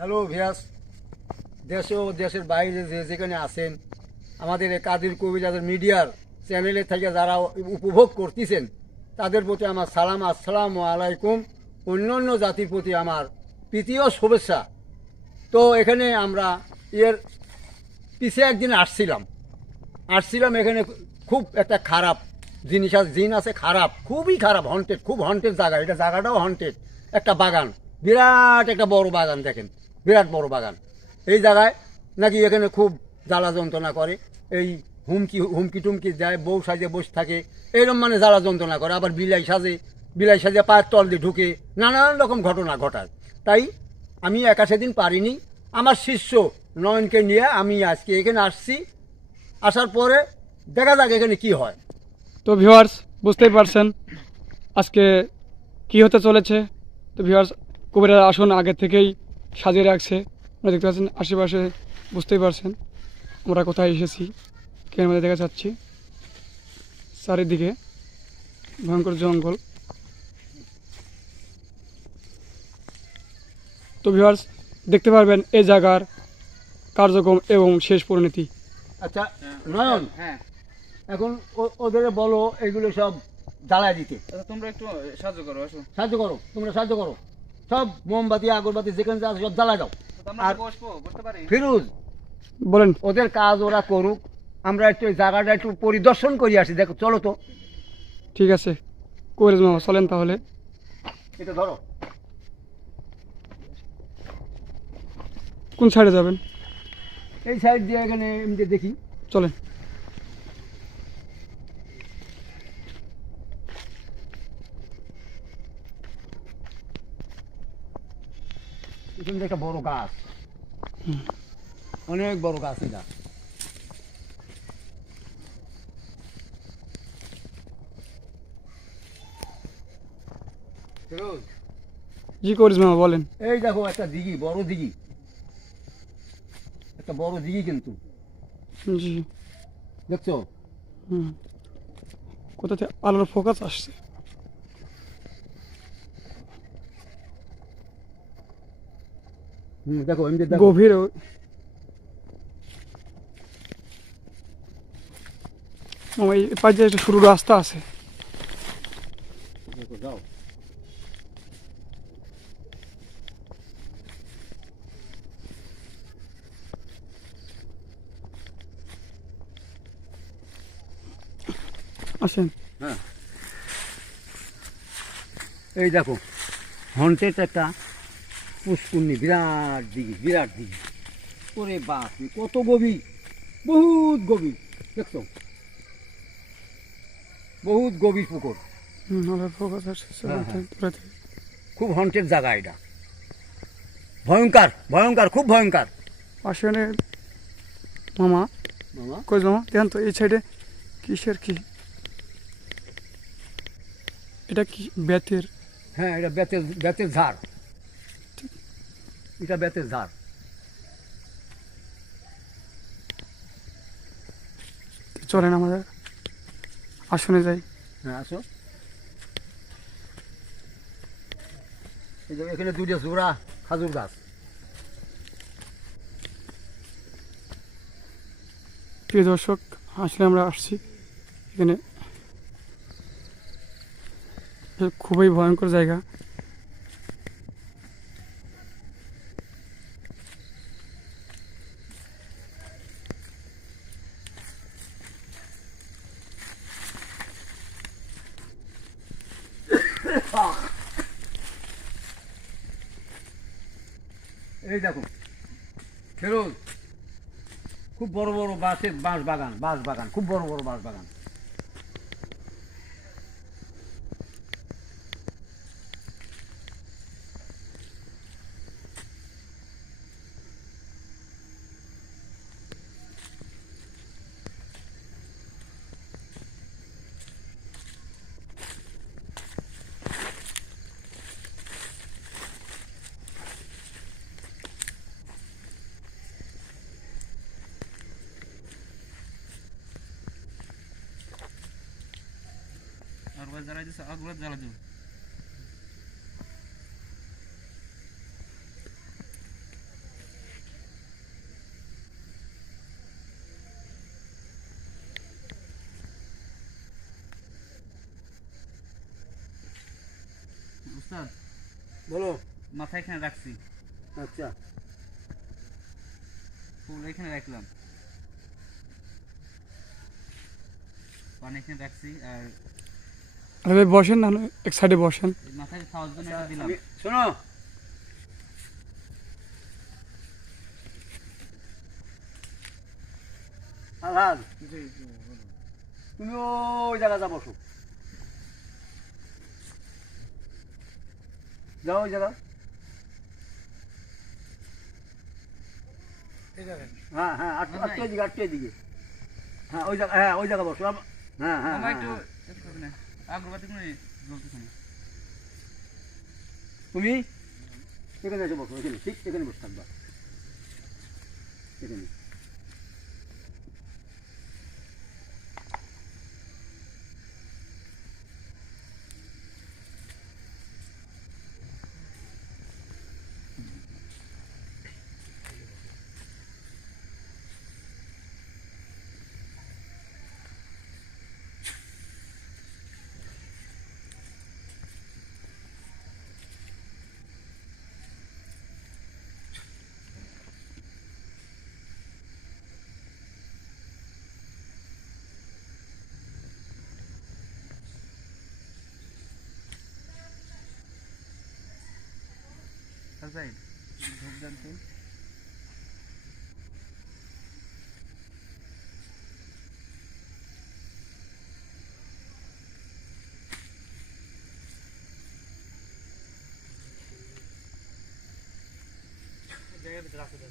Hello ভিয়াস, দেশে ও দেশের বাইরে যেখানে আছেন, আমাদের এই কাদির কবিরাজের মিডিয়ার চ্যানেলে থেকে যারা উপভোগ করতেছেন, তাদের প্রতি আমার সালাম, আসসালামু আলাইকুম। অন্যান্য জাতির প্রতি আমার প্রীতি ও শুভেচ্ছা। তো এখানে আমরা এর পিছিয়ে একদিন আসছিলাম এখানে। খুব একটা খারাপ জিন আছে, খারাপ, খুবই খারাপ, হন্টেড, খুব হন্টেড জায়গা। এটা জায়গাটাও হন্টেড। একটা বাগান, বিরাট একটা বড় বাগান, দেখেন, বিরাট বড় বাগান। এই জায়গায় নাকি এখানে খুব জ্বালা যন্ত্রণা করে, এই হুমকি হুমকি টুমকি দেয়, বউ সাজে বসে থাকে, এরকম মানে জ্বালা যন্ত্রণা করে। আবার বিলাই সাজে পায়ের তল দিয়ে ঢুকে নানান রকম ঘটনা ঘটায়। তাই আমি একা সেদিন পারিনি, আমার শিষ্য নয়নকে নিয়ে আমি আজকে এখানে আসছি। আসার পরে দেখা যাক এখানে কি হয়। তো ভিউয়ার্স, বুঝতেই পারছেন আজকে কি হতে চলেছে। তো ভিউয়ার্স, কবিরাজ আসন আগে থেকেই সাজিয়ে রাখছে, আপনারা দেখতে পাচ্ছেন আশেপাশে। বুঝতেই পারছেন আমরা কোথায় এসেছি, কেন মধ্যে দেখা যাচ্ছি চারিদিকে ভয়ঙ্কর জঙ্গল। তো ভিউয়ার্স, দেখতে পারবেন এই জায়গার কার্যক্রম এবং শেষ পরিণতি। আচ্ছা নয়ন, এখন ওদের বলো এগুলো সব জ্বালায় দিতে। তোমরা একটু সাহায্য করো, আসো। সাহায্য করো, তোমরা সাহায্য করো, সব মোমবাতি আগরবাতি যেখানে যা আছে সব জ্বালায় দাও। আর বসতে পারি? ফিরোজ, বলেন। ওদের কাজ ওরা করুক, আমরা একটু এই জায়গাটা একটু পরিদর্শন করি আসি। দেখো, চলো তো। ঠিক আছে কবিরাজ মামা, চলেন তাহলে। এটা ধরো। কোন সাইডে যাবেন? এই সাইড দিয়ে এখানে এমনি দেখি। চলেন। এখানে একটা বড় গাছ, অনেক বড় গাছ এটা। ফিরোজ, জি কবিরাজ মামা, বলেন। এই দেখো একটা দিঘি, বড় দিঘি, একটা বড় দিঘি কিন্তু, জি। দেখছো? হুম, কোথা থেকে আলোর ফোকাস আসছে? দেখো এমনি দেখো। গভীর। মামা, এই পাশে একটা সরু রাস্তা আছে। দেখো, যাও। আসেন। হ্যাঁ, এই দেখো, হন্টেড একটা পুষ্কুন্নি, বিরাট দিঘি, বিরাট দিঘি। ওরে বাপ রে, কত গভীর, বহুত গভীর, দেখছো? বহুত গভীর পুকুর। আলোর ফোকাস আসছে। হ্যাঁ, হ্যাঁ। খুব হন্টেড জায়গা এটা, ভয়ঙ্কর, ভয়ঙ্কর, খুব ভয়ঙ্কর। আসলে মামা, মামা, কই মামা, দেখেন তো এই সাইডে কিসের কি, এটা কি বেতের? হ্যাঁ, এটা বেতের, বেতের ঝাড়, এটা বেতের ঝাড়। চলেন আমাদের আসনে যাই। হ্যাঁ, আসো। এই যে এখানে দুইটা জোড়া খাজুর গাছ। প্রিয় দর্শক, আসলে আমরা আসছি এখানে, খুবই ভয়ঙ্কর জায়গা। এই দেখো ফেরোজ, খুব বড় বড় বাঁশের বাঁশ বাগান, বাঁশ বাগান, খুব বড় বড় বাঁশ বাগান। আর জ্বালাই দিচ্ছে, আগগুলো জ্বালা দেবো। উস্তাদ বলো। মাথা এখানে রাখছি, আচ্ছা, ফুল এখানে রাখলাম, পানি এখানে রাখছি, আর আরে ভাই বসেন না, এক সাইডে বসেন। এই মাথায় খাওয়ার জন্য এটা দিলাম। শোনো, আলহাজ তুমি ওই জায়গাটা বসো, যাও ওই জায়গা। হ্যাঁ হ্যাঁ, আটকে দিকে, আটকে দিকে। হ্যাঁ ওই জায়গা, হ্যাঁ ওই জায়গা বসো। হ্যাঁ হ্যাঁ মামা হ্যাঁ, একটু হ্যাঁ। একটু করবে না, আগরবাতি কোনো জ্বলতেছে না। তুমি এখানে এসে বসো, এখানে ঠিক এখানে বসে থাকবা এখানে। সাইড ধূপ দেন তো।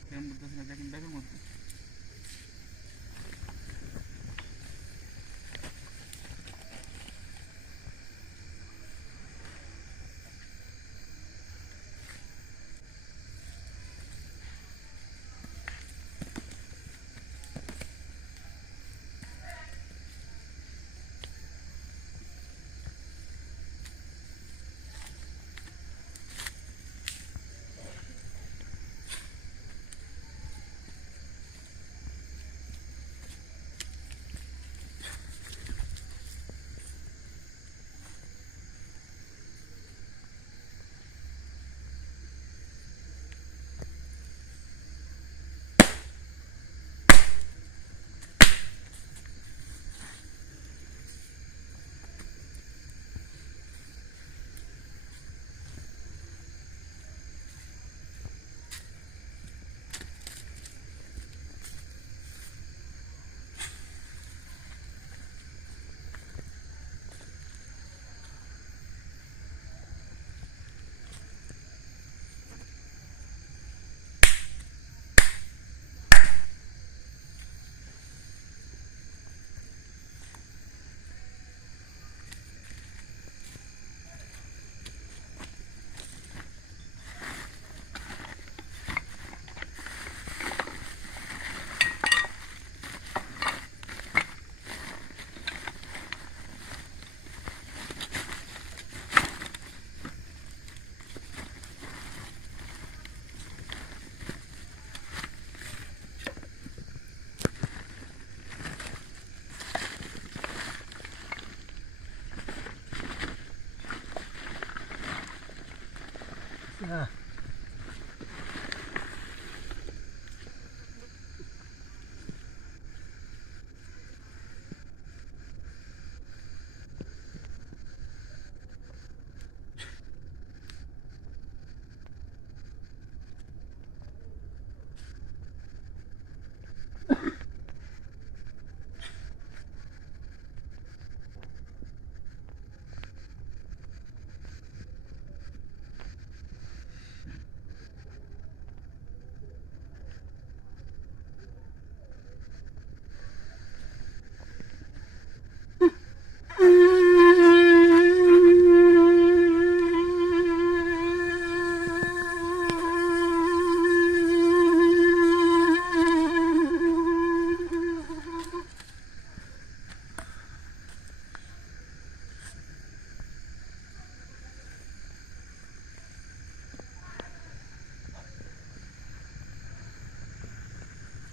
কেমন বলতেছে না, দেখেন ব্যাগের মধ্যে।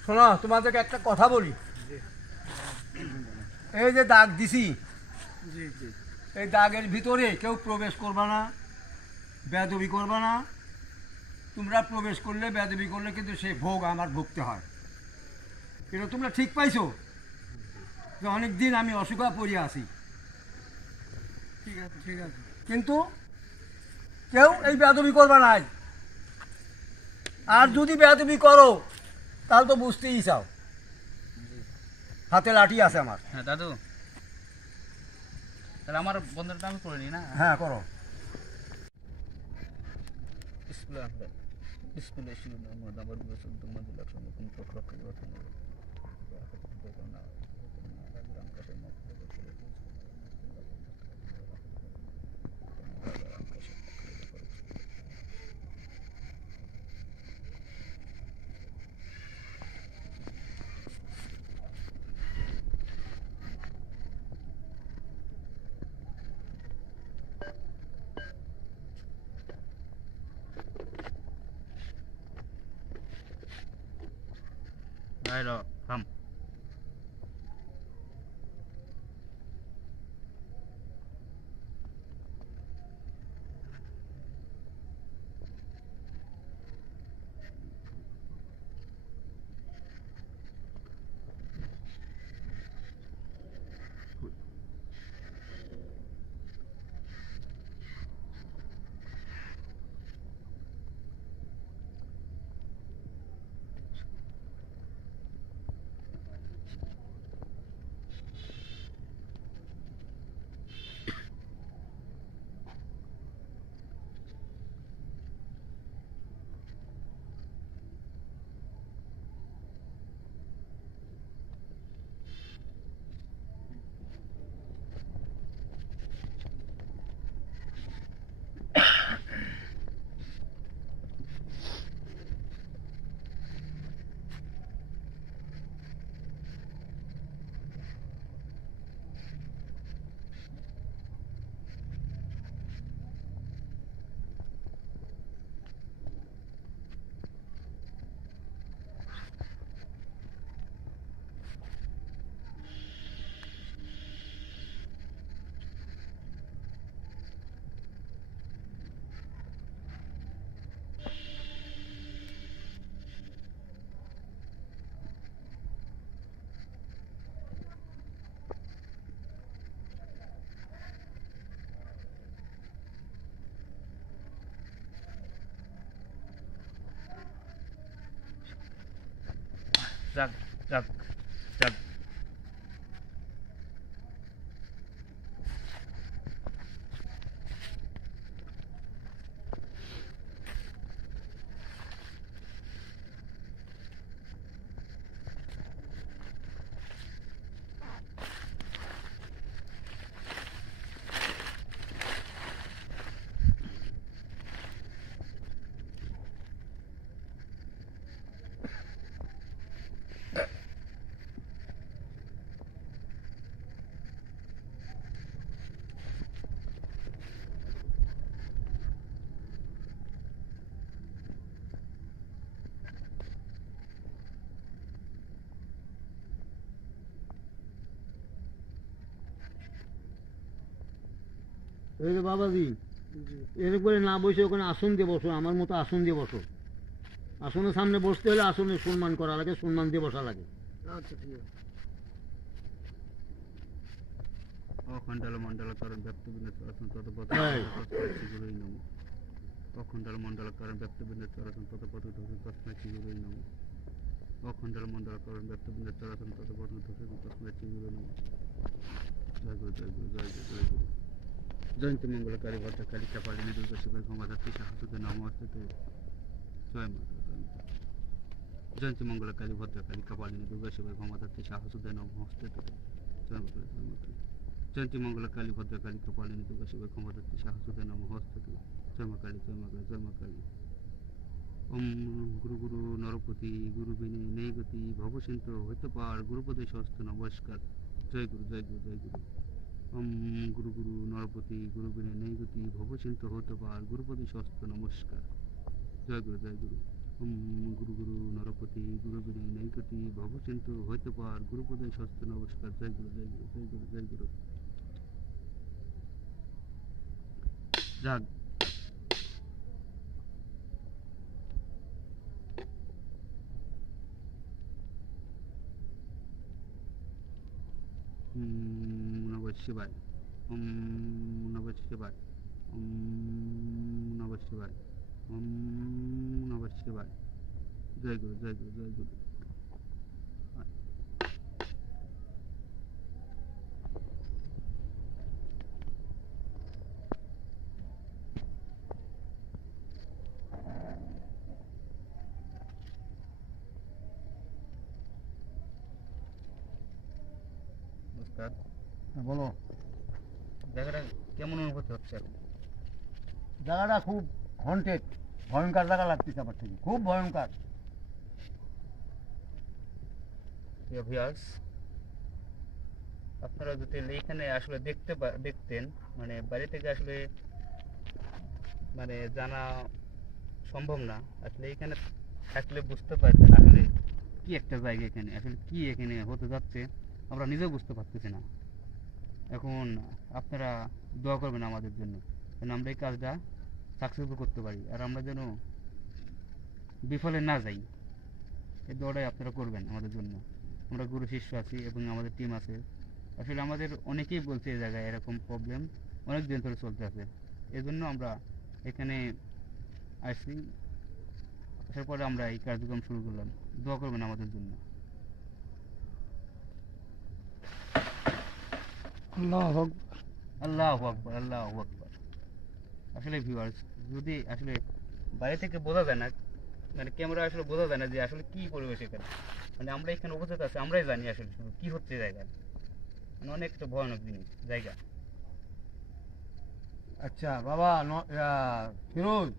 শোনো, তোমাদেরকে একটা কথা বলি। এই যে দাগ দিছি, এই দাগের ভিতরে কেউ প্রবেশ করবা না, বেয়াদবি করবে না, তোমরা প্রবেশ করলে বেয়াদবি করলে কিন্তু সেই ভোগ আমার ভুগতে হয়। এটা তোমরা ঠিক পাইছো যে অনেক দিন আমি অসুখা পড়িয়া আছি, ঠিক আছে ঠিক আছে। কিন্তু কেউ এই বেয়াদবি করবে না। আর যদি বেয়াদবি করো তাহলে তো বুঝতেই চাও, হাতে লাঠি আছে আমার। হ্যাঁ দাদু, তাহলে আমার বন্ধনটা আমি করে নিই না? হ্যাঁ করো। বিসমিল্লাহ বিসমিল্লাহ শুরু মোহাম্মদ আমার বসন্ত তোমাদের লক্ষ্য কোন প্রক্রিয়া পরিবর্তন হবে থাম। যাক যাক যাক। এই যে বাবাজি, এর উপরে না বসে ওখানে আসন দিয়ে বসো, আমার মতো আসন দিয়ে বসো। আসনের সামনে বসতে হলে আসনে সম্মান করা লাগে, সম্মান দিয়ে বসা লাগে। আচ্ছা ঠিক আছে। অখণ্ডাল মণ্ডলকরণ ব্যক্তিবিন্দু চরাচর ততপদ হ্যাঁ। গুরুই নম। অখণ্ডাল মণ্ডলকরণ ব্যক্তিবিন্দু চরাচর ততপদ তস্মৈ গুরুই নম। অখণ্ডাল মণ্ডলকরণ ব্যক্তিবিন্দু চরাচর ততপদ তস্মৈ গুরুই নম। জয় গুরু জয় গুরু জয় গুরু জয় গুরু। জয়ন্তী মঙ্গলকারী ভদ্রকালী কপালিনী দুর্গা শিবের ক্ষমতার্থী সাহসতে নমস্তে। জয় মাতা জয় মাতা। জয়ন্তী মঙ্গলকালী ভদ্রকালী কপালিনী দুর্গা শিবের ক্ষমতার্থী সাহসতে নমস্তে। জয় মাতা জয় মাতা। জয়ন্তী মঙ্গলকালী ভদ্রকালী কপালিনী দুর্গা শিবের ক্ষমতার্থী সাহসতে নমস্তে। জয় মা কালী জয় মা কালী জয় মা কালী। ওম গুরু গুরু নরপতি গুরু বিনে নেই গতি ভবসিন্ত হইতে পার গুরুপদে সহস্ত নমস্কার। জয় গুরু জয় গুরু জয় গুরু। ওম গুরু গুরু নরপতি গুরু বিনে নেই গতি ভবসিন্ত হইতে পার গুরুপদে সহস্ত নমস্কার। জয় গুরু জয় গুরু। ওম গুরু গুরু নরপতি গুরু বিনে নেই গতি ভবসিন্ত হইতে পার গুরুপদে সহস্ত নমস্কার। জয় গুরু জয় গুরু জয় গুরু জয় গুরু। যাক শিবায়, ওম নমঃ শিবায়, ওম নমঃ শিবায়, ওম নমঃ শিবায়। জয় গুরু, জয় গুরু, জয় গুরু। উস্তাদ, বলো। জায়গাটা কেমন অনুভূতি হচ্ছে এখন? জায়গাটা খুব হন্টেড, ভয়ঙ্কর জায়গা লাগতেছে আমার থেকে, খুব ভয়ঙ্কর। প্রিয় ভিউয়ার্স, আপনারা যদি এইখানে আসলে দেখতেন, মানে বাড়ি থেকে আসলে মানে জানা সম্ভব না, আসলে এখানে থাকলে বুঝতে পারতেন আসলে কি একটা জায়গা, এখানে আসলে কি এখানে হতে যাচ্ছে আমরা নিজেও বুঝতে পারতেছি না। এখন আপনারা দোয়া করবেন আমাদের জন্য, যেন আমরা এই কাজটা সাকসেসফুল করতে পারি, আর আমরা যেন বিফলে না যাই। এই দোয়াটাই আপনারা করবেন আমাদের জন্য। আমরা গুরু শিষ্য আছি এবং আমাদের টিম আছে। আসলে আমাদের অনেকেই বলছে এই জায়গায় এরকম প্রবলেম অনেক দিন ধরে চলতে আছে, এই জন্য আমরা এখানে আসছি। আসার পরে আমরা এই কার্যক্রম শুরু করলাম। দোয়া করবেন আমাদের জন্য। আল্লাহ আল্লাহু আকবার, আল্লাহু আকবার। আসলে ভিউয়ার্স, যদি আসলে বাইরে থেকে বোঝা যায় না, মানে ক্যামেরা আসলে বোঝা যায় না যে আসলে কি পরিবেশ এখানে, মানে আমরা এখানে উপস্থিত আছি আমরাই জানি আসলে শুধু কি হচ্ছে জায়গায়, মানে অনেক একটা ভয়ানক জিনিস জায়গা। আচ্ছা বাবা, ফিরোজ,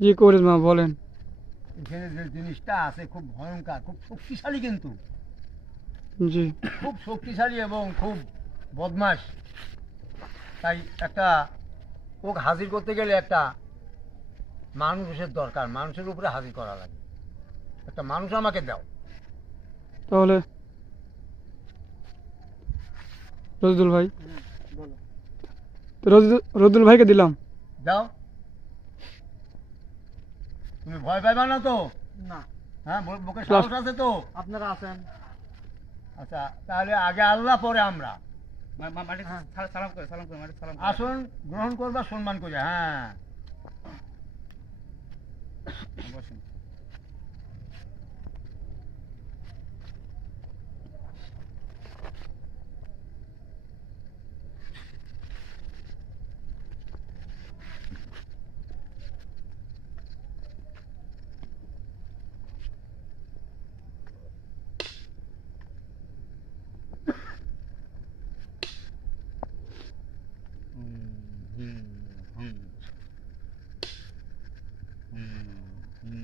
জি কবিরাজ মা বলেন। এখানে যে জিনিসটা আছে খুব ভয়ঙ্কর, খুব শক্তিশালী, কিন্তু জি খুব শক্তিশালী এবং খুব বদমাশ। তাই একটা ওকে হাজির করতে গেলে একটা মানুষের দরকার, মানুষের উপরে হাজির করা লাগে। একটা মানুষ আমাকে দাও। তাহলে রজদুল ভাই, তো রজদুল ভাইকে দিলাম। দাও। তুমি ভয় পাইবা না তো? না, হ্যাঁ, বুকে সাহস আছে তো? আপনারা আছেন। আচ্ছা, তাহলে আগে আল্লাহ, পরে আমরা। মাটি সালাম করে, সালাম করে, মাটি সালাম করে। আসন গ্রহণ করবা, সম্মান করে। হ্যাঁ, বসেন। হুম হুম হুম হুম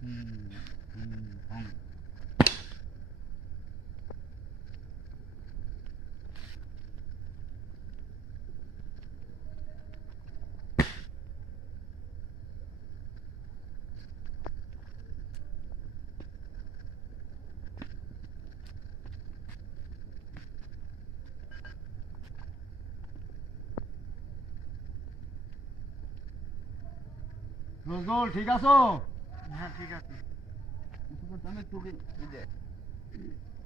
হুম হুম হুম। নজরুল, ঠিক আছো? হ্যাঁ, ঠিক আছে। আমি তোকে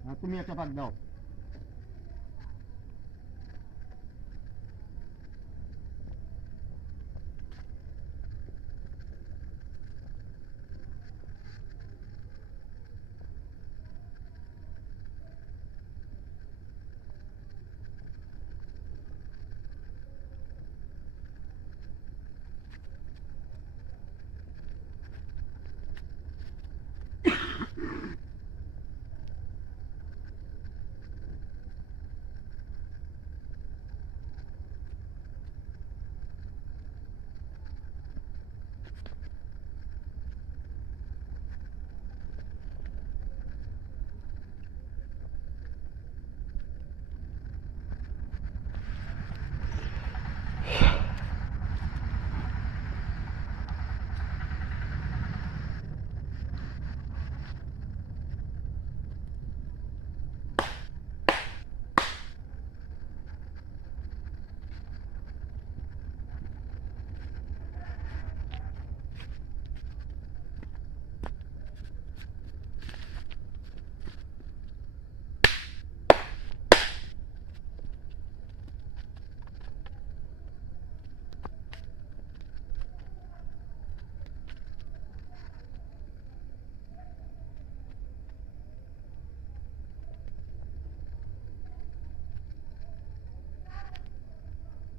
হ্যাঁ, তুমি একটা পাক দাও।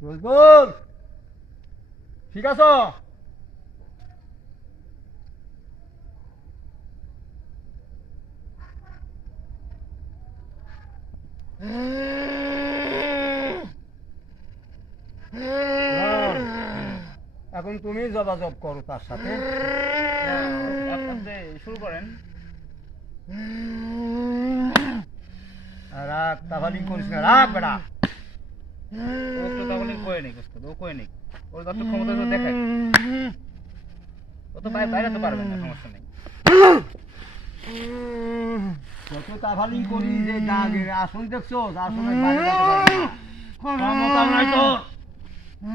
রোজবুল ঠিক আছো? এখন তুমি যোগাযোগ করো তার সাথে। শুরু করেন। রাগ তাফালিং করিস না, রাগ বেটা। ও তো তাহলে কয়ে নেই ওস্তাদ, ও কয়ে নেই, ওর যত ক্ষমতা তো দেখায়। ও তো বাইরে তো পারবে না, সমস্যা নেই। কত তাফালিং করি যে দাগের আসন দেখছো, আসনে বাইরে যেতে পারবে না। ক্ষমতা নাই তোর,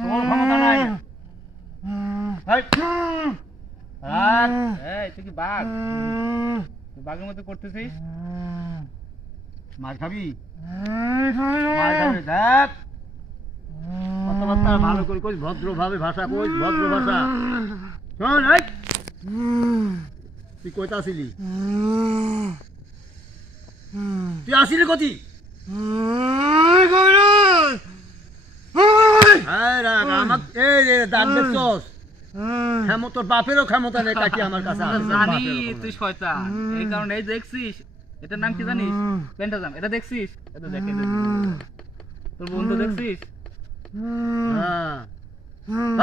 তোর ক্ষমতা নাই। এই, রাগ। এই তুই কি বাঘ? তুই বাঘের মতো করতেছিস? মার খাবি, মার খাবি, দেখ কথাবার্তা ভালো করে কইস, ভদ্রভাবে ভাষা কইস, ভদ্র ভাষা। শোন, এই তুই কইতা আসিলি? তুই আসিলি কতি? আমার এই রে দাঁত দেখছস, তোর বাপেরও ক্ষমতা নেই কাকি আমার কাছে আছে, তোর জানি বাপেরও ক্ষমতা তুই নেই। শয়তান, এই কারণে এই দেখছিস, এটার নাম কি জানিস? পেন্টাজাম। এটা দেখছিস? এটা দেখ, এটা দেখ। তোর বন্ধু দেখছিস? হ্যাঁ।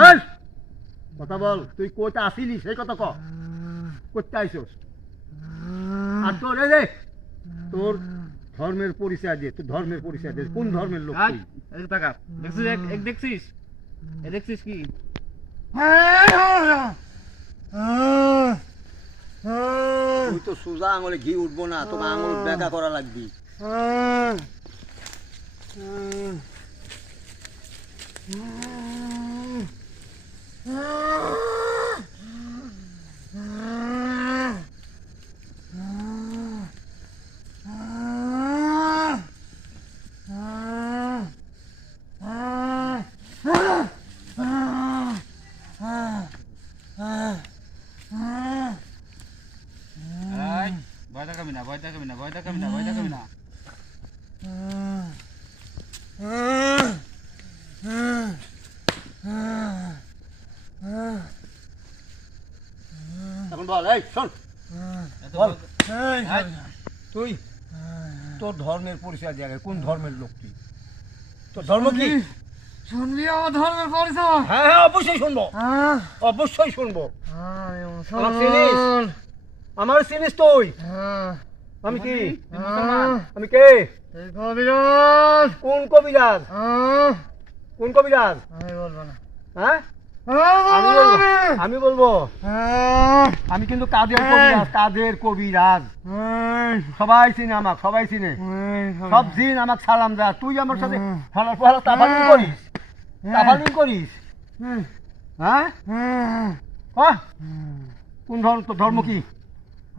এই, কথা বল, তুই কোথা আসিলি সেই কথা ক, করতে আইসস? আর তোর এই রে তোর ধর্মের পরিচয় দে, তোর ধর্মের পরিচয় দে, কোন ধর্মের লোক আয়, তুই? এদিকে তাকা। দেখছিস? এক দেখছিস? এ দেখছিস কি? তুই তো সোজা আঙুলে ঘি উঠবো না, তোকে আঙুল বেঁকা করা লাগবি। আয়, ভয় দেখাবি না, ভয় দেখাবি না, ভয় দেখাবি না, ভয় দেখাবি না। এখন বল, এই শোন, এত বল। ভয়- আয়, তুই তোর ধর্মের পরিচয় দিয়ে আগে, কোন ধর্মের লোক তুই? তোর ধর্ম কি? শুনবি আমার ধর্মের পরিচয়? হ্যাঁ হ্যাঁ, অবশ্যই শুনবো, অবশ্যই শুনবো। আমার চিনিস? আমার চিনিস তুই? আমি কি? তুই মুসলমান? আমি কে? এই কবিরাজ। কোন কবিরাজ? কোন কবিরাজ? আমি বলবো না। হ্যাঁ, আমি বলবো, আমি বলবো। আমি কিন্তু কাদের কবিরাজ, কাদের কবিরাজ। সবাই চিনে আমাকে, সবাই চিনে, সব দিন আমাকে সালাম দেয়। তুই আমার সাথে ফলার ফলা তাফালিং করিস, তাফালিং করিস। হ্যাঁ, কোন ধর্ম, তোর ধর্ম কি?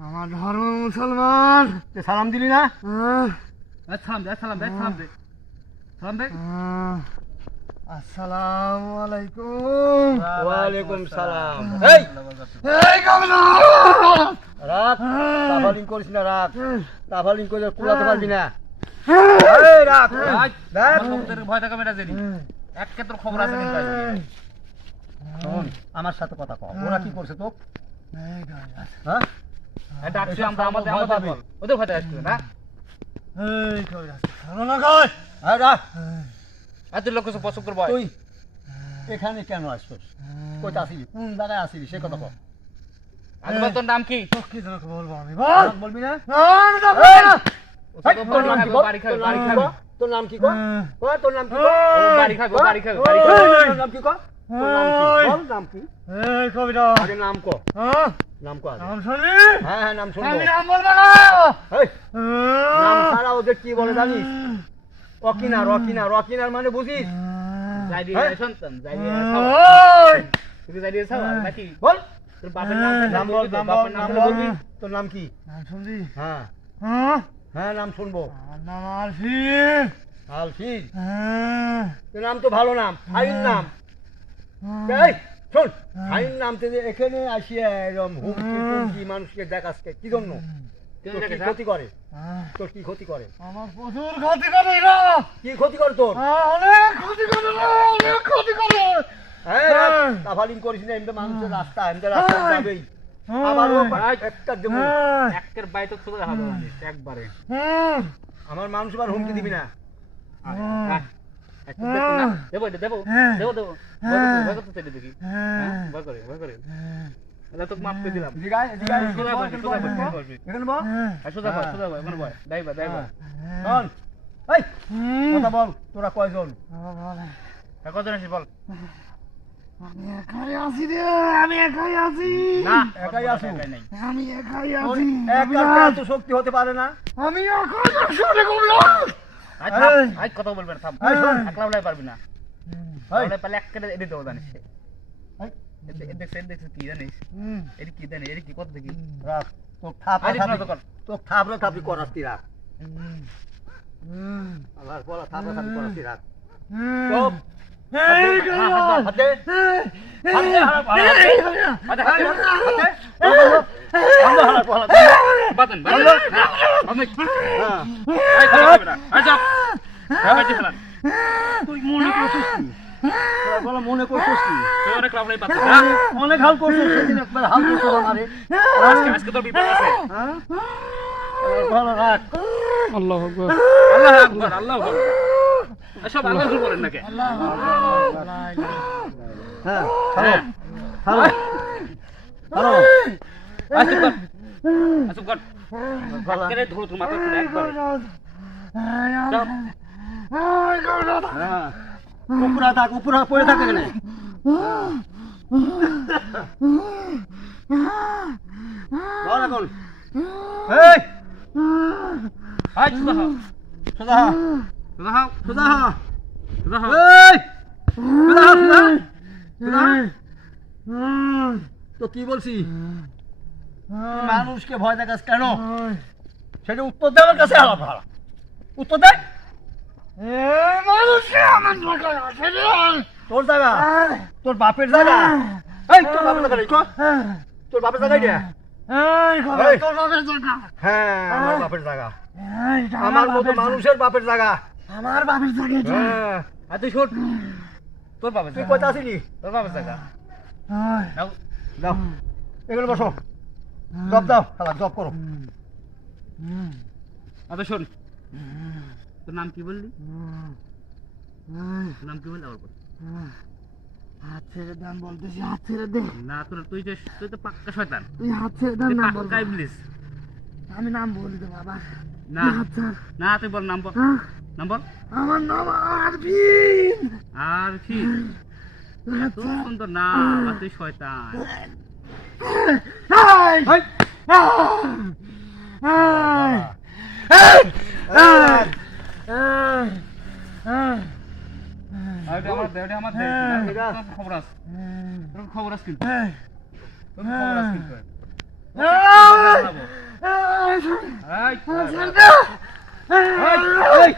আমার ধর্ম মুসলমান। তুই সালাম দিলি না? আয়, সালাম দে, সালাম দে, সালাম দে, সালাম দে। আসসালামু আলাইকুম। ওয়ালাইকুম সালাম। এই এই কবিরাজ। রাখ, তাফালিং করিস না, রাখ, তাফালিং করে কুলাতে পারবি না। এই রাখ, আয়, দেখ। আমার ভক্তদের ভয় দেখাবি না জেনি। এক ক্ষেত্র খবর আছে কিন্তু আজকে। শোন, আমার সাথে কথা কও, ওরা কি করছে তোক? হ্যাঁ, এটা ডাকছি আমরা, আমাদের ভয় আমাদের পাবে। বল। ওদের ভয় দেখাচ্ছিস না? এই কবিরাজ। শোনো না কই? এই রাখ। এত লোক কিছু পছন্দ করবো। তুই এখানে কেন আসছিস? কোথায় আসিলি, কোন জায়গায় আসিলি সে কথা কও। আগে বল তোর নাম কি? কি জন্য বলবো আমি? বল। নাম বলবি না? আমি তো এই, ও এই, তো তোর নাম কি বল? বাড়ি খাবে, তোর বাড়ি নাম কি খাবে। কও? তোর নাম কি কও? কও, তোর নাম কি কও? ও বাড়ি খাবে, ও বাড়ি খাবে, বাড়ি খাবে। তোর নাম কি কও? তোর নাম কি? বল, নাম কি? এই কবিরাজ। আগে নাম কও, হ্যাঁ? নাম কও আগে। নাম শুনবি? হ্যাঁ হ্যাঁ, নাম শুনবো। আমি নাম বলবো না। এই, নাম ছাড়া ওদের কি বলে জানিস? রকিনার, রকিনার, রকিনার মানে বুঝিস? যাই দিয়ে হ্যাঁ? সন্তান, যাই দিয়ে খাওয়া। ওই। তুই যাই দিয়ে খাওয়া নাকি? বল, তোর বাপের নাম নাম বল, নাম বল, নাম বল। তোর নাম কি? নাম শুনবি? হ্যাঁ হ্যাঁ? হ্যাঁ, নাম শুনবো। আমার নাম আলফিন। আলফির, হ্যাঁ। তোর নাম তো ভালো নাম, আইন নাম। এই, শোন, আইন নাম থেকে এখানে আসিয়া এরকম হুমকি টুমকি মানুষকে দেখাচ্ছে কি জন্য? তোর কি ক্ষতি করে? তোর কি ক্ষতি করে? আমার প্রচুর ক্ষতি করে এরা। কি ক্ষতি করে তোর? অনেক ক্ষতি করে রে, অনেক ক্ষতি করে। তাফালিং করিস না, এমনি মানুষের রাস্তা, এমনি রাস্তা যাবেই। আবারও একটা দেবো। একের বাইরে তো দেখা যাবে না, একবারে আমার মানুষ আবার হুমকি দিবি না। দেবো এটা দেবো দেবো দেবো ভয় করতে চাইলে দেখি ভয় করে ভয় করে তোকে মাফ করে দিলাম জিগায়, জিগায়, সোজা বল, সোজা বল, সোজা বল। এখানে বল। সোজা বল সোজা বল কোনো ভয় দাইবা দাইবা শোন, এই, কথা বল, তোরা কয়জন? কজন আছিস বল আমি একাই আছি রে, আমি একাই আছি। না একাই আসো। একাই নাই আমি একাই তোর আছি। একা এত শক্তি হতে পারে না। আমি একাই আছি রে কবিরাজ। আজ থাম, আজ কথা বলবে না থাম এই শোন। একলা বলাই পারবি না এই, বলাই পারলে একটা এডি দেবো জানিস এই, দেখছিস কি জানিস এটি কি জানিস এটি কি কত দেখি রাখ, তোর থাপড়া আরে শোনা তো থাপড়ি- কর। তোর থাপড়া থাপড়ি করাচ্ছি রাখ। আল্লাহর বলা থাপড়া থাপড়ি করাচ্ছি রাখ। চুপ। এই হাত দে, কবিরাজ। হাত দে, হাত দে, হাত দে, এই কবিরাজ। আচ্ছা হাত দে, হাত দে। আল্লাহ হালার বলা, বাতন বাতন আমি হ্যাঁ। এই কথা বলবি না আই যাও বাজি ফেলা তুই মনে করছিস কি? তোরা বলা মনে করছিস কি? তুই অনেক লাভলাই পাচ্ছিস অনেক হাল করছিস, সেদিন একবার হাল করছিস আমারে। আজকে তোর বিপদ আছে হ্যাঁ? ভালো রাখ। আল্লাহ আকবার। আল্লাহ আকবার আল্লাহ আকবার এসব আল্লাহ শুরু করেন নাকি হ্যাঁ, ছাড়ো, ছাড়ো, ছাড়ো। আচ্ছা কর আচ্ছা কর আজকে ধরো তোর মাথা খুলে একবারে যাও হ্যাঁ, উপরা থাক, উপরা পড়ে থাকে কেন? বল এখন। এই, আজ সুদা হও সোজা হ, সুদা হও সোজা হ। সুদা হও এই, সোজা হ, সোজা হ, সোজা হ। তো কি বলছি? তুই মানুষকে ভয় দেখাস কেন? সেটা উত্তর দেওয়ার কাছে আলাদা ভাড়া। উত্তর দে। এই মানুষকে আমার দরকার আছে রে। তোর জায়গা, তোর বাপের জায়গা। এই, তোর বাপের জায়গা নেই, কর। তোর বাপের জায়গায় দে। এই কবিরাজ, তোর বাপের জায়গা। হ্যাঁ, আমার বাপের জায়গা। এইটা আমার মতো বাপের মানুষের বাপের জায়গা। জায়গা। আমার বাপের জায়গা এটা। হ্যাঁ, আর তুই শোন তোর বাবা তুই কোথায় আসিলি? তোর বাবা জায়গা এই, নাও দাও, এগুলো বসো। জব দাও, খালা, জব করো। আচ্ছা শোন তোর নাম কি বললি তোর নাম কি বললি আবার বল হাত ছেড়ে দেন বলতেছি, হাত ছেড়ে দে। না তোর তুই তো পাক্কা শয়তান তুই হাত ছেড়ে দেন, তুই নাম বল। পাক্কা ইবলিস আমি নাম বলি তো বাবা। না তুই হাত ছাড়। না তুই বল নাম বল হ্যাঁ? নাম বল আমার নাম আরবিন। আর কি তুই হাত এত ছাড়। সুন্দর নাম আর তুই শয়তান এই, এই, এই, এই, এই, ওটা আমার খবর আছে তোর খবর আছে কিন্তু এই, তোর খবর আছে কিন্তু এই, এই ছেড়ে দে। এই,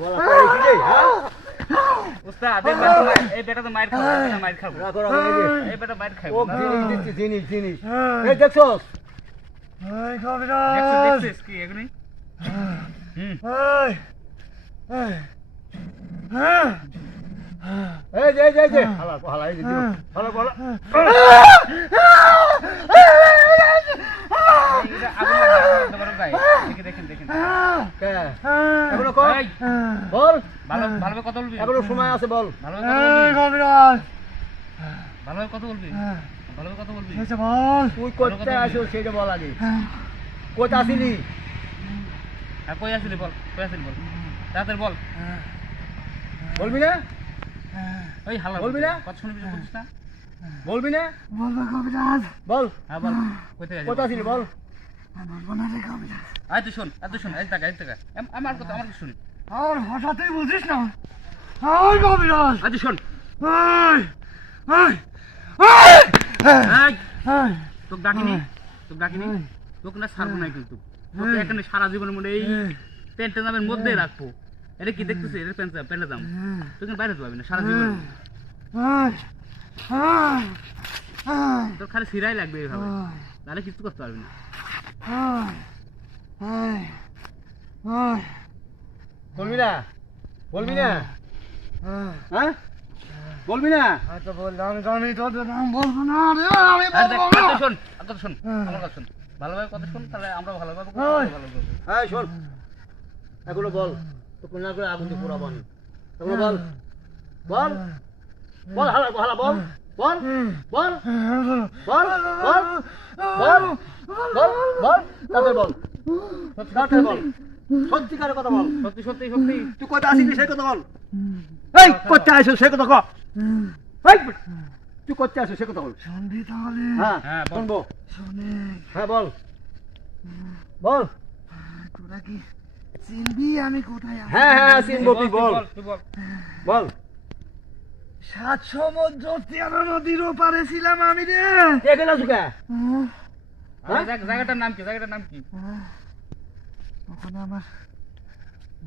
বলা করেছি রে, হ্যাঁ? উস্তাদ এই বেটা তো মাইর খাবো মাইর খাবো রাখো, রাখো, এই যে। এই বেটা মাইর খাবো ও না। জিনিস দিচ্ছি, জিনিস, জিনিস। এই দেখছস? এই কবিরাজ। দেখছিস কি এগুলি হুম এই, এই, হ্যাঁ। এই যে, এই যে, এই যে। হালা, হালা, এই যে দিল। হালা, হালা। এইটা আগুন লাগা বড় গায় দেখেন দেখেন কে? এখনো কর। এই বল। ভালোভাবে কথা বলবি এখনো সময় আছে, বল। ভালোভাবে এই কথা বলবি কবিরাজ। ভালোভাবে কথা বলবি ভালোভাবে কথা বলবি এসে বল। তুই করতে আসো সেটা বল আগে। কোথায় আসিলি? আর কই আসলি বল কই আসলি বল তাড়াতাড়ি বল বলবি না? ওই হালা বলবি না? কথা শুনবি বলছিস না বলবি না? বলবে কবিরাজ। বল। হ্যাঁ বল কই থেকে কোথায় আসিলি বল? বলবো না রে কবিরাজ। আয় তুই শোন এই টাকা আমার কথা শুন আর ভাষাতেই বুঝিস না। আর কবিরাজ। আয় তুই শোন এই, এই, এই, এই এই, তোকে ডাকিনি তোকে না ছাড়বো না কিন্তু তোকে এখানে সারা জীবনের মধ্যে এই প্যান্টের দামের মধ্যে রাখবো এটা কি দেখতেছিস এটা প্যান্টের দাম তুই বাইরে তো পাবি না সারা জীবন এই, এই, তোর খালি সিরাই লাগবে এইভাবে তাহলে কিছু করতে পারবি না। বলবি না বলবি না হ্যাঁ বলবি না তো বললাম আমি তোদের নাম বলবো না রে, আমি আরে দেখ, বলবো না। কথা শোন, কথা শোন, আমার কথা শোন, ভালোভাবে কথা শোন, তাহলে আমরা ভালোভাবে কথা বলবো। হ্যাঁ শোন এগুলো বল তো কোন না করে আগুন দিয়ে পোড়াবো আমি এগুলো বল বল বল হালা হালা বল বল বল বল বল বল বল বল তাতে বল তাতে বল সত্যিকারের কথা বল সত্যি সত্যি সত্যি তুই কোথায় আসিস সেই কথা বল এই কোথায় আসিস সে কথা কর এই তুই কোথায় আসিস সে কথা বল শুনবি তাহলে? হ্যাঁ হ্যাঁ, বল। শুনবো শুনে হ্যাঁ বল বল তোরা কি চিনবি আমি কোথায় আছি? হ্যাঁ হ্যাঁ চিনবো তুই বল তুই বল। বল 7 সমুদ্র 13 নদীর ওপারে ছিলাম আমি রে। এখানে আসু কে আরে জায়গাটার নাম কি, জায়গাটার নাম কি? ওখানে আমার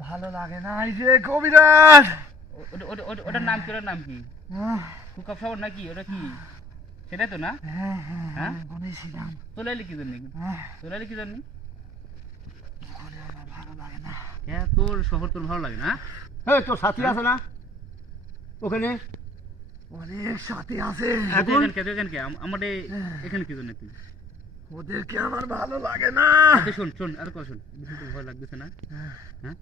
ভালো লাগে না এই যে কবিরাজ। ওটার নাম কি, ওটার নাম কি? ফুকাপ শহর নাকি, ওটা কি সেটাই তো না? হ্যাঁ হ্যাঁ হ্যাঁ? ওখানে ছিলাম। চলে এলি কি জন্য? চলে এলি কি জন্য? ওখানে আমার ভালো লাগে না। হ্যাঁ, তোর শহর তোর ভালো লাগে না? এই তোর সাথী আছে না ওখানে অনেক সাথী আছে, তুই এখানে কে? আমাদের এখানে কি জন্য তুই? ওদেরকে আমার ভালো লাগে না। আরে শোন শোন, আর কথা শোন, বেশি তো ভয় লাগতেছে না? হ্যাঁ,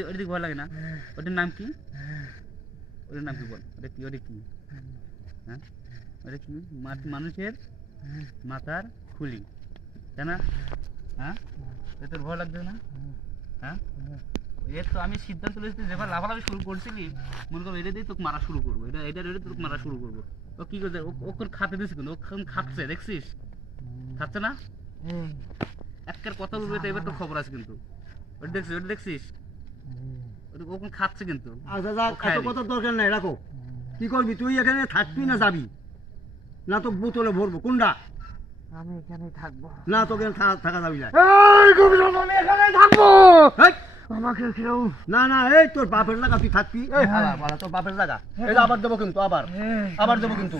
ওটা দিকে ভয় লাগে না? ওটার নাম কি? ওটার নাম কি বল? ওটা কি, ওটা কি? হ্যাঁ, ওটা কি? মানুষের মাথার খুলি, তাই না? হ্যাঁ, এ তোর ভয় লাগছে না? হ্যাঁ, এর তো আমি সিদ্ধান্ত নিয়েছি, যেবার লাফালাফি শুরু করছিলি, মনে করো এটা দিয়ে তোকে মারা শুরু করবো, এটা তোকে মারা শুরু করবো। ও কি করছে? ও কোন খাতে দিয়েছে, কিন্তু ও খাচ্ছে, দেখছিস? খাচ্ছে না? একের কথা বলবে তো, এবার তো খবর আছে কিন্তু। ওটা দেখছিস, ওটা দেখছিস? ও কোন খাচ্ছে কিন্তু। আচ্ছা যা এত কথা দরকার নাই রাখো কি করবি তুই এখানে থাকবি না যাবি না তো বোতলে ভরবো কোনটা আমি এখানে থাকবো। না তোকে থাকা যাবি না এই কবিরাজ আমি এখানে থাকবো। এই, আমাকে কেউ না না এই তোর বাপের জায়গা তুই থাকবি এই হালা বালা তোর বাপের জায়গা এই যে আবার দেবো কিন্তু আবার দেবো কিন্তু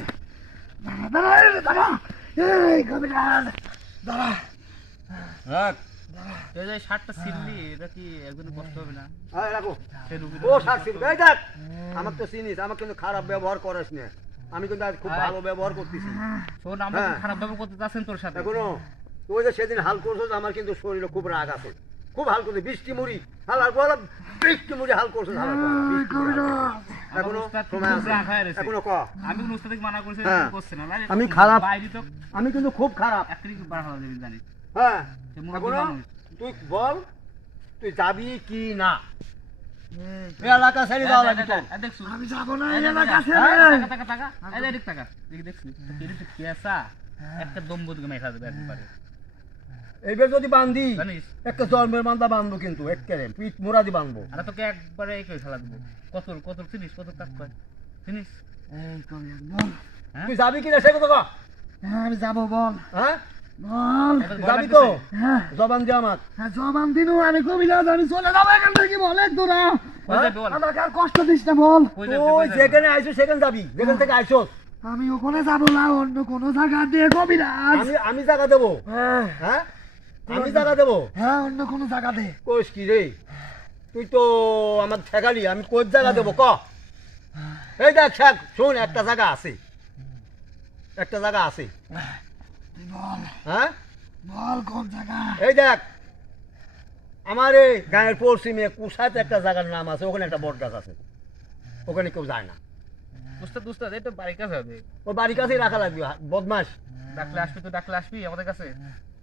দাঁড়া দাঁড়া, এই কবিরাজ দাঁড়া। রাখ এই যে শার্টটা ছিললি, এটা কি একজনের কষ্ট হবে না? এই রাখো সে রুগীর ও সাক্ষী এই দেখ আমাকে তো চিনিস আমাকে কিন্তু খারাপ ব্যবহার করিস না আমি কিন্তু আজ খুব ভালো ব্যবহার করতেছি শোন, আমরা হ্যাঁ। তো খারাপ ব্যবহার করতে চাচ্ছেন তোর সাথে। এখনো তুই যে সেদিন হাল করছো আমার কিন্তু শরীরে খুব রাগ আছে খুব হাল করছে বৃষ্টি মুড়ি হালার পর বৃষ্টি মুড়ি হাল করছো এখনো সময় আছে এখনো ক আমি কোন উস্তাদ থেকে মানা করছি, হ্যাঁ। করছে না। আমি খারাপ। বাইরে তো আমি কিন্তু খুব খারাপ একটাই বার হওয়া যাবে জানিস। হ্যাঁ সে মুরব্বি এখনো মানুষ। তুই বল তুই যাবি কি না এই এলাকা ছেড়ে দেওয়া লাগবে তোর দেখছো? আমি যাবো না এই এই যে এলাকা টাকা, ছেড়ে। টাকা, টাকা, এই যে এদিক টাকা, দেখছি কেসা একটা দম্বু থেকে মেখা দেবে একবারে, এইবার যদি বান্ধি জানিস? একটা জন্মের বান্ধা বাঁধবো কিন্তু একেবারে পিঠ মোড়াদি বাঁধবো আর তোকে একবারে এই করে খেলা দেবো। কত চিনিস? কত টাকা কয় চিনিস? এই কবিরাজ বল। হ্যাঁ? তুই যাবি কিনা সে কথা ক হ্যাঁ আমি যাবো, বল হ্যাঁ বল। এবার তুই ভয় যাবি তো লাগতেছে? হ্যাঁ জবান দিয়ে আমার হ্যাঁ জবান দিনু আমি কবিরাজ, আমি চলে যাবো এখান থেকে, বলে তোরা কই যাবি বল? আমাকে আর কষ্ট দিস না, বল। কই যাবি? তুই কই যাবি? যেখানে আইছো সেখানে যাবি যেখান থেকে আইছো আমি ওখানে যাবো না, অন্য কোনো জায়গা দিয়ে কবিরাজ। আমি জায়গা দেবো হ্যাঁ হ্যাঁ আমি জায়গা দেবো হ্যাঁ অন্য কোনো জায়গা দে। কোষ কি রে তুই তো আমার ঠেকালি আমি কোচ জায়গা দেবো ক এই দেখ শেখ শোন একটা জায়গা আছে একটা জায়গা আছে তুই বল, হ্যাঁ বল কোন জায়গা। এই দেখ আমার এই গায়ের পশ্চিমে কুসাতে একটা জায়গার নাম আছে ওখানে একটা বট গাছ আছে ওখানে কেউ যায় না উস্তাদ এই তো বাড়ির কাছে হবে। ও বাড়ির কাছেই রাখা লাগবে বদমাস ডাকলে আসবি আমাদের কাছে।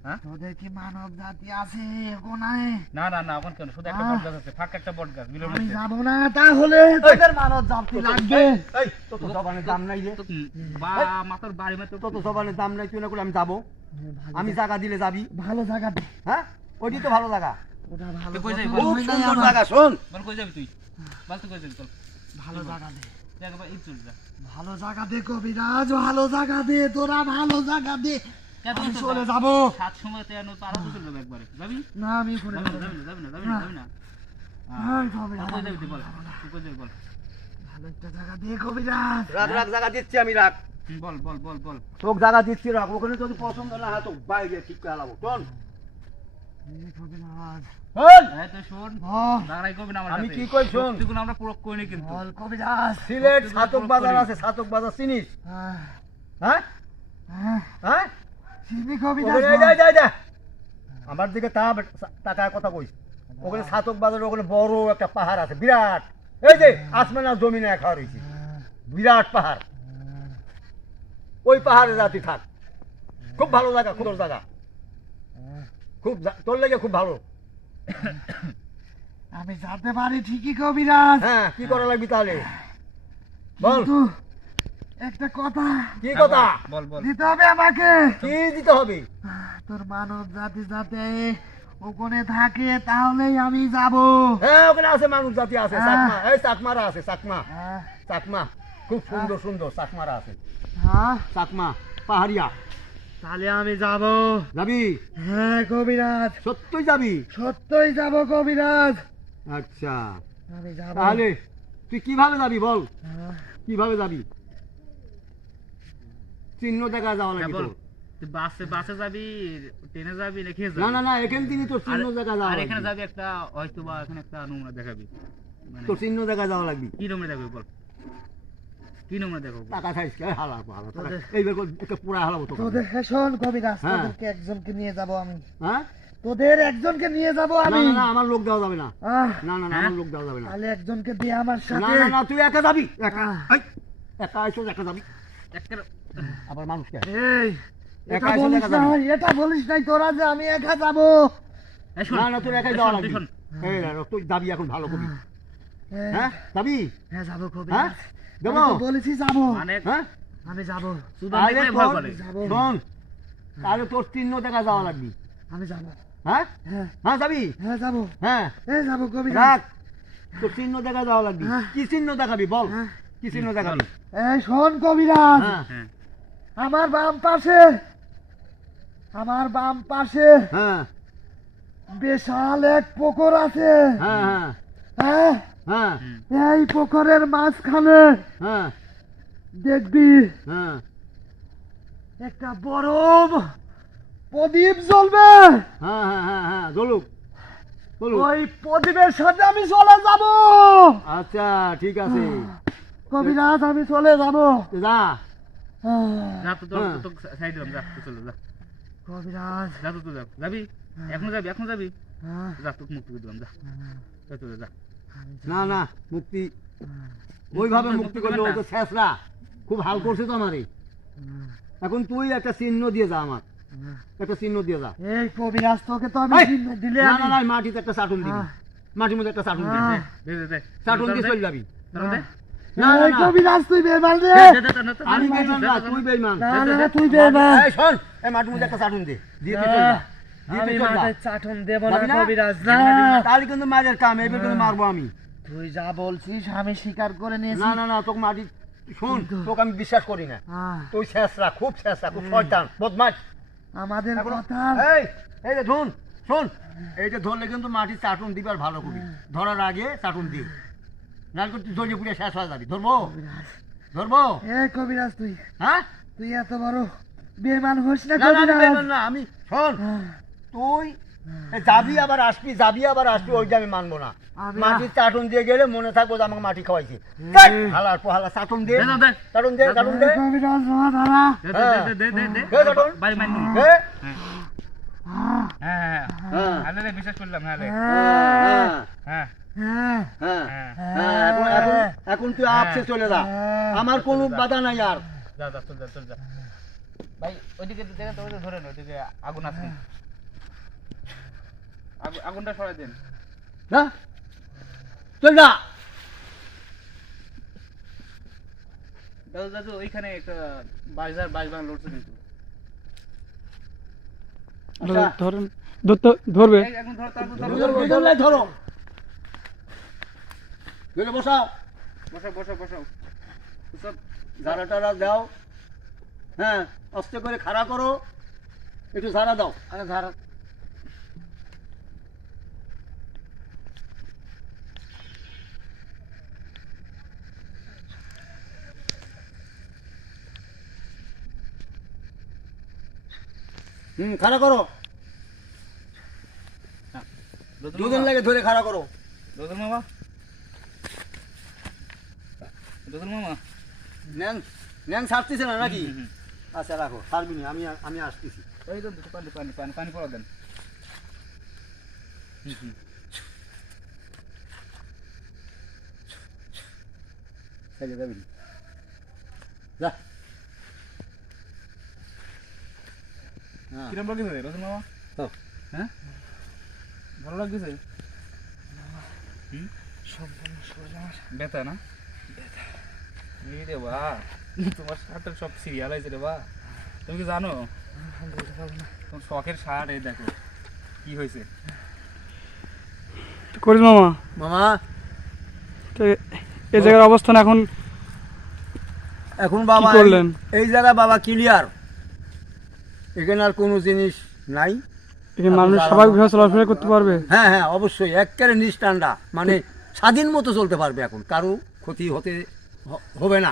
হ্যাঁ, তোদের কি মানব জাতি আছে কোনায়? না না না, ওখানে কেন, শুধু একটা বট গাছ আছে, ফাঁকা একটা বট গাছ, বিলের আমি মধ্যে। যাবো না, তাহলে তোদের মানব জাতি লাগবে। এই তো তো জবানের দাম নাই রে তো মাথার বাড়ি মাত্র তো তো জবানের দাম নাই তুই না করে আমি যাবো আমি জায়গা দিলে যাবি ভালো জায়গা দে। হ্যাঁ ওইটি তো ভালো জায়গা ওটা ভালো তুই কই যাবি? পছন্দ খুব হয় নাই সুন্দর আমার। জায়গা শোন বল কই যাবি তুই? বল তুই কই যাবি? চল ভালো জায়গা দে, জায়গা এই চল যা। ভালো জায়গা দে কবিরাজ, ভালো জায়গা দে, তোরা ভালো জায়গা দে। কেন আমি তো চলে যা। যাবো। 7 সময় তো এনো পারা তো চলে যাবে একবারে। যাবি? না আমি ওখানে যাবি যাবো না, না। যাবি না, যাবি না। হ্যাঁ, কবিরাজ, কই যাবি তুই বল? তুই কই যাবি বল? ভালো একটা জায়গা দে কবিরাজ। রাখ জায়গা দিচ্ছি আমি রাখ বল বল বল বল। তোকে জায়গা দিচ্ছি রাখ, ওখানে যদি পছন্দ না হয় তো বাইরে ঠিক করে হালাবো। চল কবিরাজ চল। এই তো শোন, বল দাঁড়াই করবি না আমার আমি সাথে। কি কই শোন, সত্যিগুলো আমরা পুরো করিনি কিন্তু। বল কবিরাজ সিলেট ছাতক বাজার আছে, ছাতক বাজার চিনিস? আহ, হ্যাঁ আহ, হ্যাঁ, চিনি ওখানে কবিরাজ এই যা, যা, যা। আমার দিকে টাকার কথা কইস। ওখানে ছাতক বাজার, ওখানে বড় একটা পাহাড় আছে বিরাট, এই যে আসমান আর জমিনে এক হওয়া রয়েছে, বিরাট পাহাড়। ওই পাহাড়ে রাতি থাক, খুব ভালো জায়গা, খুব সুন্দর জায়গা, খুব তোর লেগে খুব ভালো। আমি যেতে পারি ঠিকই কবিরাজ, হ্যাঁ, কি করা লাগবে তাহলে বল। কিন্তু একটা কথা কি কথা? বল বল। দিতে হবে আমাকে। কি দিতে হবে? তোর মানব জাতি যাতে ওখানে থাকে তাহলেই আমি যাব। হ্যাঁ, ওখানে আছে মানুষ জাতি আছে, চাকমা, এই চাকমারা আছে, চাকমা, হ্যাঁ চাকমা, খুব সুন্দর সুন্দর চাকমারা আছে, হ্যাঁ, চাকমা পাহাড়িয়া। তাহলে আমি যাব। যাবি? হ্যাঁ কবিরাজ, সত্যই যাবি? সত্যই যাব কবিরাজ, আচ্ছা, আমি যাব। তাহলে তুই কিভাবে যাবি বল, হ্যাঁ, কিভাবে যাবি? চিহ্ন দেখা যাওয়া হ্যাঁ, লাগবে বল। তোর। তুই বাসে বাসে যাবি, ট্রেনে যাবি নাকি যাবি? না না না, এখান থেকে তোর চিহ্ন দেখা যাওয়া আর এখানে লাগবে, যাবি একটা, হয়তো বা এখানে একটা নমুনা দেখাবি। মানে তোর চিহ্ন দেখা যাওয়া লাগবে। কি নমুনা দেখাবি বল, কি নমুনা দেখাবো বল? টাকা খাইস হালাবো, হালাবো তোদের- এইবার একটা পুরা হালাবো তোকে। তোদের শোন কবিরাজ, হ্যাঁ। তোদেরকে একজনকে নিয়ে যাব আমি, হ্যাঁ, তোদের একজনকে নিয়ে যাব না আমি। না না, আমার লোক দেওয়া যাবে না, আহ, না না না, হ্যাঁ? আমার লোক দেওয়া যাবে না, তাহলে একজনকে দিয়ে আমার না সাথে। না না, তুই একা যাবি, একা, আহ। এই, একা আইসো, একা যাবি, একটা আবার মানুষকে এই একা এটা এসে বলিস দেখা না, যাবে। এটা বলিস নাই তোরা যে আমি একা যাব। এই শোন, না না, তোর একাই এই যাওয়া শোন, লাগবে। তুই শোন। এই না, তুই যাবি এখন, ভালো করবি। হ্যাঁ হ্যাঁ, যাবি? হ্যাঁ যাব হ্যাঁ, কবিরাজ, দেবো? আমি তো বলেছি যাব, মানে হ্যাঁ, আমি যাব, সুদান তাহলে দেখলে ভয় তোর- করে। যাব, শোন, তাহলে তোর চিহ্ন দেখা যাওয়া লাগবে। আমি যাব। হ্যাঁ হ্যাঁ হ্যাঁ, যাবি? হ্যাঁ যাব, হ্যাঁ, এই যাব কবিরাজ। রাখ, তোর চিহ্ন দেখা যাওয়া লাগবে। হ্যাঁ। কি চিহ্ন দেখাবি বল, হ্যাঁ। কি চিহ্ন দেখাবি? এই শোন কবিরাজ, হ্যাঁ হ্যাঁ আমার বাম পাশে, আমার বাম পাশে হ্যাঁ বিশাল এক পুকুর আছে। হ্যাঁ হ্যাঁ হ্যাঁ, হ্যাঁ এই পুকুরের মাঝখানে হ্যাঁ দেখবি হ্যাঁ একটা বড় প্রদীপ জ্বলবে। হ্যাঁ হ্যাঁ হ্যাঁ হ্যাঁ, বলুক বলুক। ওই প্রদীপের সাথে আমি চলে যাব। আচ্ছা, ঠিক আছে, কবিরাজ আমি চলে যাব। যা। যা তো তোর হ্যাঁ। তো সাইড দিলাম, যা তুই চলে যা, কবিরাজ যা তো তুই যা, যাবি এখন যাবি, এখন যাবি, হ্যাঁ, যা তোকে মুক্তি করে দিলাম, যা যা চলে যা। না না, মুক্তি ওইভাবে মুক্তি করলে ও তো শেষরা খুব হাল করছে তো আমারে। এখন তুই একটা চিহ্ন দিয়ে যা, আমার একটা চিহ্ন দিয়ে যা। এই কবিরাজ তোকে তো আমি এই! চিহ্ন দিলে না আমি- না না, মাটিতে একটা চাটুন দিবি, হ্যাঁ। মাটির মধ্যে একটা চাটুন দিবি, হ্যাঁ। দে দে দে চাটুন দিয়ে চলে যাবি। তাহলে দে। না না এই না, কবিরাজ তুই বেমান রে। দে, দে, দে, দে, দে, আমি দে, বেইমান দে, না, দে, দে, তুই বেইমান। না না তুই বেমান। এই শোন, এই মাটির মধ্যে একটা চাটুন দে, দিয়ে তুই চলে যা, দিয়ে আমি তুই চলে যা। মাথায় চাটন দেব না যাবি না? কবিরাজ না। তাহলে কিন্তু মারের কাম, এইবার কিন্তু মারবো আমি। তুই যা বলছিস আমি স্বীকার করে নিয়েছি। না না না, তোকে মাটি, শোন, কিন্তু- তোকে আমি বিশ্বাস করি না, আহ, তুই শেষরা, খুব শেষরা, খুব শয়তান, বদমাশ। আমাদের এখন- কথা এই এই যে ধুন, শোন, এইটা ধরলে কিন্তু মাটির চাটুন দিবার ভালো করি, ধরার আগে চাটুন দি, নাহলে তুই জড়িয়ে পুড়িয়ে শেষ হয়ে যাবি। ধরবো ধরবো? এই কবিরাজ তুই হ্যাঁ, তুই এত বড় বেমান হোস না না না, আমি কবিরাজ। বেইমান না, আমি শোন, আহ, তুই যাবি আবার আসবি, যাবি আবার আসবি, ওইটা আমি মানবো না। আমি- মাটির চাটুন দিয়ে গেলে মনে থাকবো যে আমাকে মাটি খাওয়াইছে। হালার পোহালা চাটুন দে, দে, দে, দে। চাটুন দে, চাটুন দে, এই কবিরাজ বাবা দাঁড়া। দে, দে, দে, দে, দে, দে। দে, চাটুন। বাড়ি মাইন নুন। দে। হ্যাঁ হ্যাঁ হ্যাঁ হ্যাঁ। আলে রে, বিশ্বাস করলাম, হ্যাঁ রে, হ্যাঁ, হ্যাঁ হ্যাঁ হ্যাঁ, হ্যাঁ হ্যাঁ, এখন তুই আপসে চলে যা, আমার কোনো বাধা নাই আর। যা যা, চল যা, চল যা। ভাই ওইদিকে দেখে তো, ওইদিকে ধরে না, ওইদিকে আগুন আছে, আগুনটা সরাই দেন। যা, চল যা। দাদু দাদু, ওইখানে একটা বাইশ ভাগ লড়ছে কিন্তু। আচ্ছা। ধরেন, ধরবে। এই, এখন ধর, তারপর ধরো, ধরো, ধরে বসাও, বসাও বসাও বসাও সব। ঝাড়া টাড়া দাও, হ্যাঁ, আস্তে করে খাড়া করো, একটু ঝাড়া দাও। আরে ধারা, খাড়া করো, রতন দুদিন মামা, লাগে ধরে খাড়া করো। রতন মামা, রতন মামা। ন্যাং ন্যাং ছাড়তেছে না নাকি? হুম, হুম। আচ্ছা রাখো, ছাড়বি না, আমি আসতেছি। এই তো দুটো পানি পানি পানি পানি পড়া দেন। সাইডে যাবি না। যা। হ্যাঁ, কিরম লাগছে রতন মামা? দাও। হ্যাঁ, ভালো লাগছে? সম্পূর্ণ শরীর আমার ব্যথা না? এই রে বা, তোমার শার্টের সব সিরিয়াল আছে রে বা। তুমি কি জানো বলতে পারবো না। তোমার শখের শার্ট, এই দেখো কি হয়েছে। তো করিস মামা, মামা তো এই জায়গার অবস্থান এখন এখন বাবা করলেন? এই জায়গা বাবা ক্লিয়ার, এখানে আর কোনো জিনিস নাই। এখানে মানুষ স্বাভাবিকভাবে চলাফেরা করতে পারবে? হ্যাঁ হ্যাঁ, অবশ্যই একেবারে নিষ্ঠান্ডা, মানে স্বাধীন মতো চলতে পারবে, এখন কারো ক্ষতি হবে না।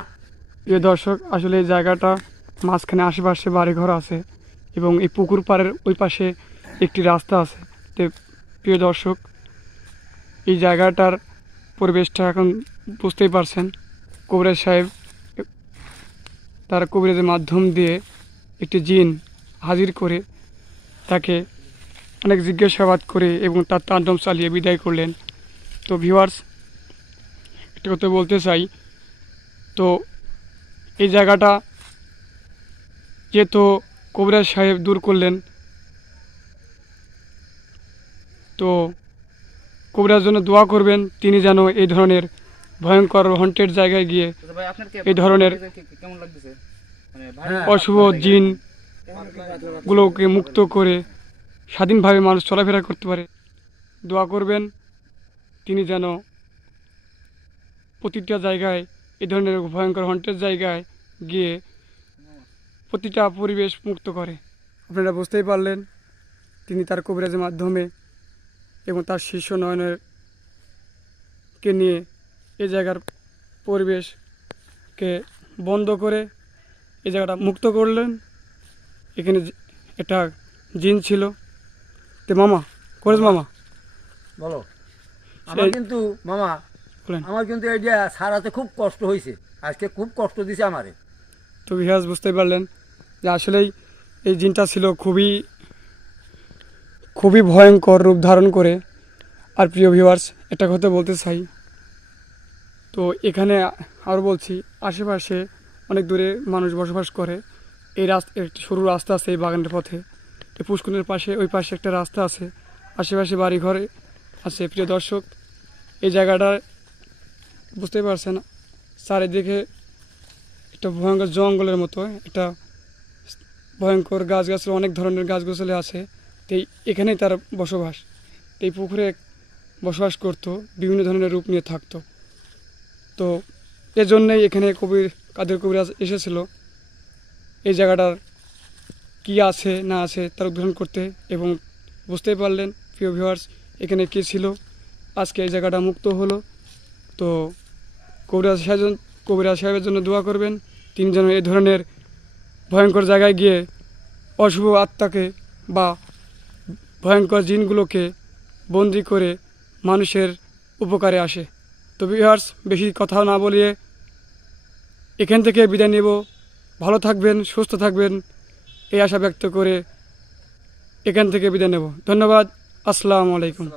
প্রিয় দর্শক, আসলে এই জায়গাটা মাঝখানে আশেপাশে বাড়িঘর আছে এবং এই পুকুর পাড়ের ওই পাশে একটি রাস্তা আছে। তো প্রিয় দর্শক, এই জায়গাটার পরিবেশটা এখন বুঝতেই পারছেন। কবিরাজ সাহেব তার কবিরাজের মাধ্যম দিয়ে একটি জিন হাজির করে তাকে অনেক জিজ্ঞাসাবাদ করে এবং তার তাণ্ডব চালিয়ে বিদায় করলেন। তো ভিউয়ার্স, একটা কথা বলতে চাই, তো এই জায়গাটা যেহেতু কবিরাজ সাহেব দূর করলেন, তো কবিরাজ জন্য দোয়া করবেন, তিনি যেন এই ধরনের ভয়ঙ্কর হন্টেড জায়গায় গিয়ে তো ভাই আপনার এই ধরনের কেমন লাগছে? মানে হ্যাঁ। অশুভ জিন গুলোকে মুক্ত করে স্বাধীনভাবে মানুষ চলাফেরা করতে পারে। দোয়া করবেন তিনি যেন প্রতিটা জায়গায় এই ধরনের ভয়ঙ্কর হন্টের জায়গায় গিয়ে প্রতিটা পরিবেশ মুক্ত করে। আপনারা বুঝতেই পারলেন, তিনি তার কবিরাজের মাধ্যমে এবং তার শিষ্য নয়নের কে নিয়ে এই জায়গার পরিবেশকে বন্ধ করে এই জায়গাটা মুক্ত করলেন। এখানে একটা জিন ছিল। তো মামা, করেছ মামা? বলো। আমার কিন্তু মামা, বলেন। আমার কিন্তু এই যে সারাতে খুব কষ্ট হয়েছে, আজকে খুব কষ্ট দিছে আমারে। তো ভিউয়ার্স, বুঝতেই পারলেন যে আসলেই এই জিনটা ছিল খুবই ভয়ঙ্কর রূপ ধারণ করে। আর প্রিয় ভিউয়ার্স, একটা কথা বলতে চাই, তো এখানে আরও বলছি, আশেপাশে অনেক দূরে মানুষ বসবাস করে। এই একটি সরু রাস্তা আছে এই বাগানের পথে, এই পুষ্করের পাশে ওই পাশে একটা রাস্তা আছে, আশেপাশে বাড়িঘরে আছে। প্রিয় দর্শক, এই জায়গাটা বুঝতেই পারছেন, চারিদিকে একটা ভয়ঙ্কর জঙ্গলের মতো, একটা ভয়ঙ্কর গাছগাছালি, অনেক ধরনের গাছগাছালি আছে। তো এখানেই তার বসবাস। এই পুকুরে বসবাস করতো, বিভিন্ন ধরনের রূপ নিয়ে থাকতো। তো এজন্যই এখানে কাদের কবিরাজ এসেছিল এই জায়গাটার কি আছে না আছে তার উদ্ঘাটন করতে। এবং বুঝতেই পারলেন প্রিয় ভিউয়ার্স, এখানে কে ছিল। আজকে এই জায়গাটা মুক্ত হলো। তো কবিরাজ সাহেবের জন্য দোয়া করবেন, তিনি যেন এই ধরনের ভয়ঙ্কর জায়গায় গিয়ে অশুভ আত্মাকে বা ভয়ঙ্কর জিনগুলোকে বন্দি করে মানুষের উপকারে আসে। তো ভিউয়ার্স, বেশি কথা না বলিয়ে এখান থেকে বিদায় নেব। ভালো থাকবেন, সুস্থ থাকবেন, এই আশা ব্যক্ত করে এখান থেকে বিদায় নেব। ধন্যবাদ। আসসালামু আলাইকুম।